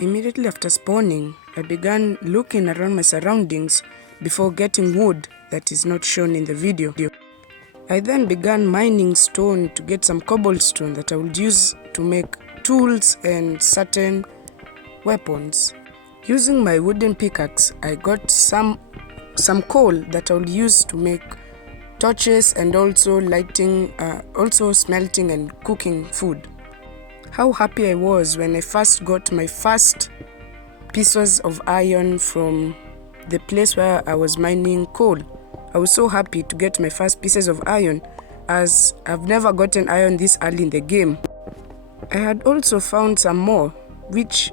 Immediately after spawning, I began looking around my surroundings before getting wood that is not shown in the video. I then began mining stone to get some cobblestone that I would use to make tools and certain weapons. Using my wooden pickaxe, I got some coal that I would use to make torches and also smelting and cooking food. How happy I was when I first got my first pieces of iron from the place where I was mining coal. I was so happy to get my first pieces of iron, as I've never gotten iron this early in the game. I had also found some more, which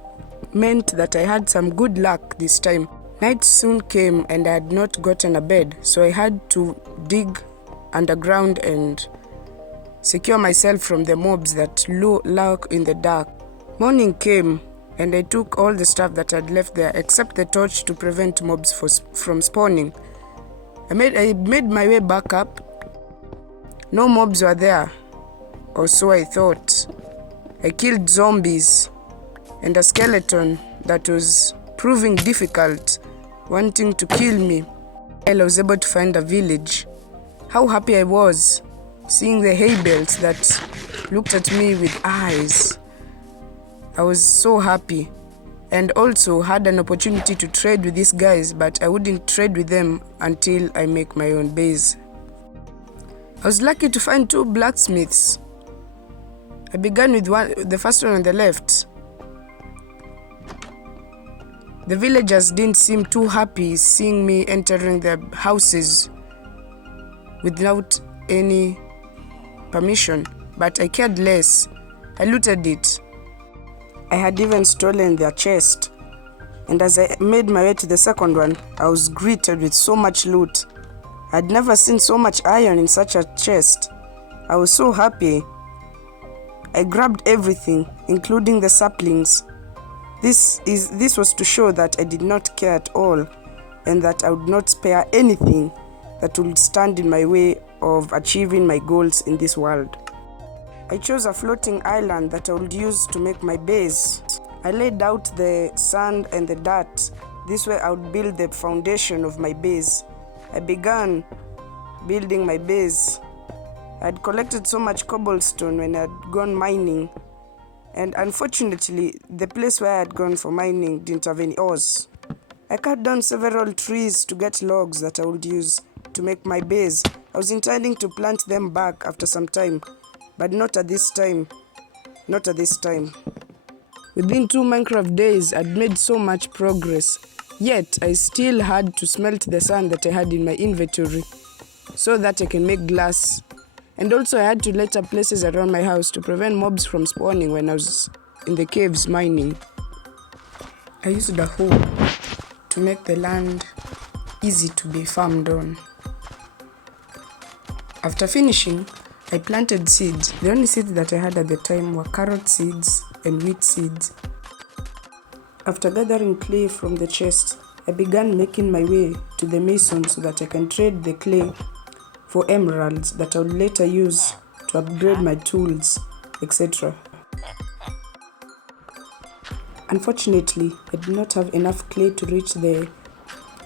meant that I had some good luck this time. Night soon came and I had not gotten a bed, so I had to dig underground and secure myself from the mobs that lurk in the dark. Morning came and I took all the stuff that I'd left there except the torch to prevent mobs from spawning. I made my way back up. No mobs were there, or so I thought. I killed zombies and a skeleton that was proving difficult, wanting to kill me. While I was able to find a village. How happy I was seeing the hay bales that looked at me with eyes. I was so happy, and also had an opportunity to trade with these guys, but I wouldn't trade with them until I make my own base. I was lucky to find 2 blacksmiths. I began with the first one on the left. The villagers didn't seem too happy seeing me entering their houses without any permission, but I cared less. I looted it. I had even stolen their chest, and as I made my way to the second one, I was greeted with so much loot. I'd never seen so much iron in such a chest. I was so happy. I grabbed everything, including the saplings. This was to show that I did not care at all, and that I would not spare anything that would stand in my way of achieving my goals in this world. I chose a floating island that I would use to make my base. I laid out the sand and the dirt. This way I would build the foundation of my base. I began building my base. I had collected so much cobblestone when I had gone mining, and unfortunately the place where I had gone for mining didn't have any ores. I cut down several trees to get logs that I would use to make my base. I was intending to plant them back after some time, but not at this time. Within 2 Minecraft days, I'd made so much progress, yet I still had to smelt the sand that I had in my inventory so that I can make glass. And also I had to light up places around my house to prevent mobs from spawning when I was in the caves mining. I used a hoe to make the land easy to be farmed on. After finishing, I planted seeds. The only seeds that I had at the time were carrot seeds and wheat seeds. After gathering clay from the chest, I began making my way to the mason so that I can trade the clay for emeralds that I would later use to upgrade my tools, etc. Unfortunately, I did not have enough clay to reach the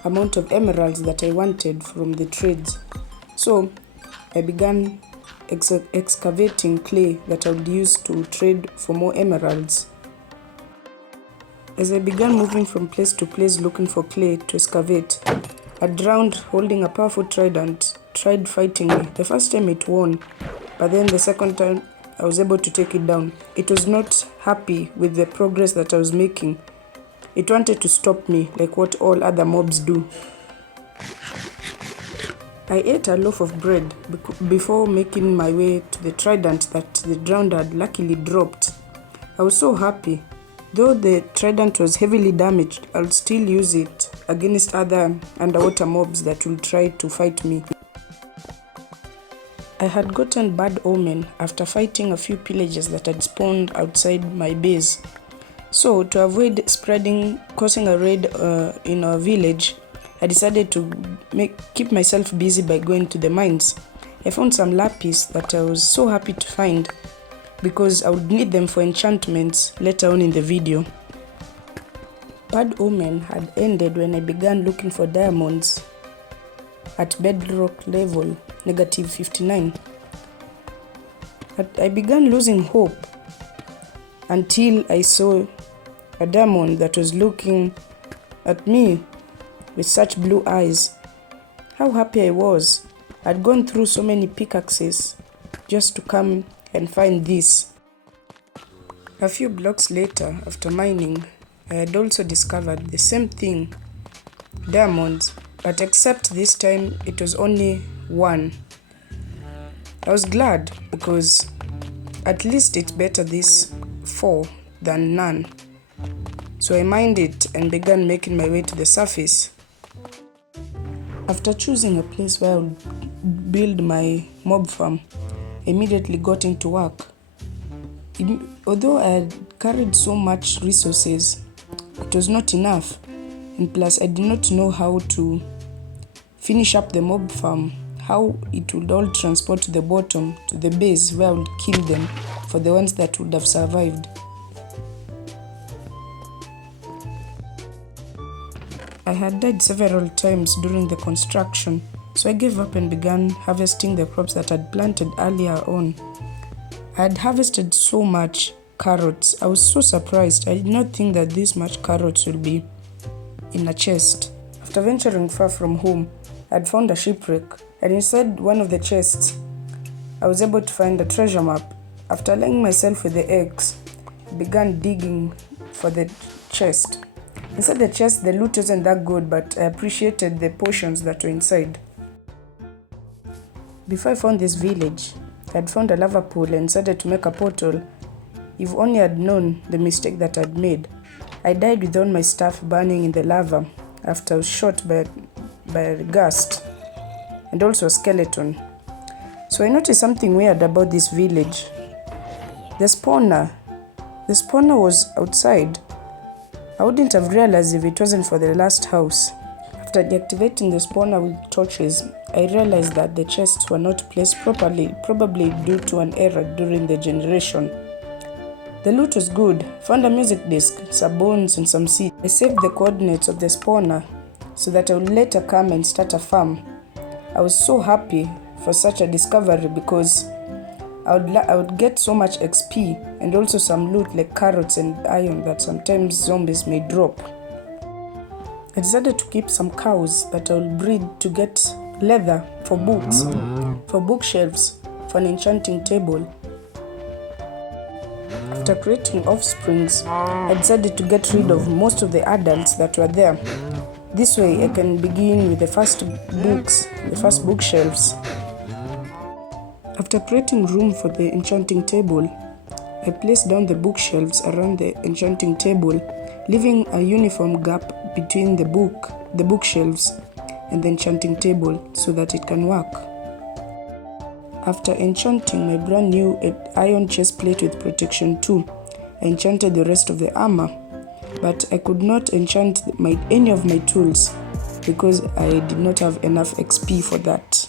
amount of emeralds that I wanted from the trades. So I began excavating clay that I would use to trade for more emeralds. As I began moving from place to place looking for clay to excavate, a drowned holding a powerful trident tried fighting me. The first time it won, but then the second time I was able to take it down. It was not happy with the progress that I was making. It wanted to stop me like what all other mobs do. I ate a loaf of bread before making my way to the trident that the drowned had luckily dropped. I was so happy. Though the trident was heavily damaged, I'll still use it against other underwater mobs that will try to fight me. I had gotten bad omen after fighting a few pillagers that had spawned outside my base. So to avoid causing a raid in our village, I decided to keep myself busy by going to the mines. I found some lapis that I was so happy to find because I would need them for enchantments later on in the video. bad omen had ended when I began looking for diamonds at bedrock level -59. I began losing hope until I saw a diamond that was looking at me with such blue eyes. How happy I was. I'd gone through so many pickaxes just to come and find this. A few blocks later, after mining, I had also discovered the same thing, diamonds, but except this time it was only one. I was glad because at least it's better this 4 than none. So I mined it and began making my way to the surface. After choosing a place where I would build my mob farm, I immediately got into work. Although I had carried so much resources, it was not enough, and plus I did not know how to finish up the mob farm, how it would all transport to the bottom, to the base where I would kill them for the ones that would have survived. I had died several times during the construction, so I gave up and began harvesting the crops that I had planted earlier on. I had harvested so much carrots. I was so surprised. I did not think that this much carrots would be in a chest. After venturing far from home, I had found a shipwreck, and inside one of the chests, I was able to find a treasure map. After aligning myself with the eggs, I began digging for the chest. Inside the chest, the loot wasn't that good, but I appreciated the potions that were inside. Before I found this village, I had found a lava pool and decided to make a portal. If only I had known the mistake that I'd made. I died with all my stuff burning in the lava after I was shot by a gust and also a skeleton. So I noticed something weird about this village. The spawner was outside. I wouldn't have realized if it wasn't for the last house. After deactivating the spawner with torches, I realized that the chests were not placed properly, probably due to an error during the generation. The loot was good. Found a music disc, some bones and some seeds. I saved the coordinates of the spawner so that I would later come and start a farm. I was so happy for such a discovery because I would get so much XP and also some loot like carrots and iron that sometimes zombies may drop. I decided to keep some cows that I will breed to get leather for books, for bookshelves, for an enchanting table. After creating offsprings, I decided to get rid of most of the adults that were there. This way I can begin with the first bookshelves. After creating room for the enchanting table, I placed down the bookshelves around the enchanting table, leaving a uniform gap between the bookshelves and the enchanting table so that it can work. After enchanting my brand new iron chest plate with protection 2, I enchanted the rest of the armor, but I could not enchant any of my tools because I did not have enough XP for that.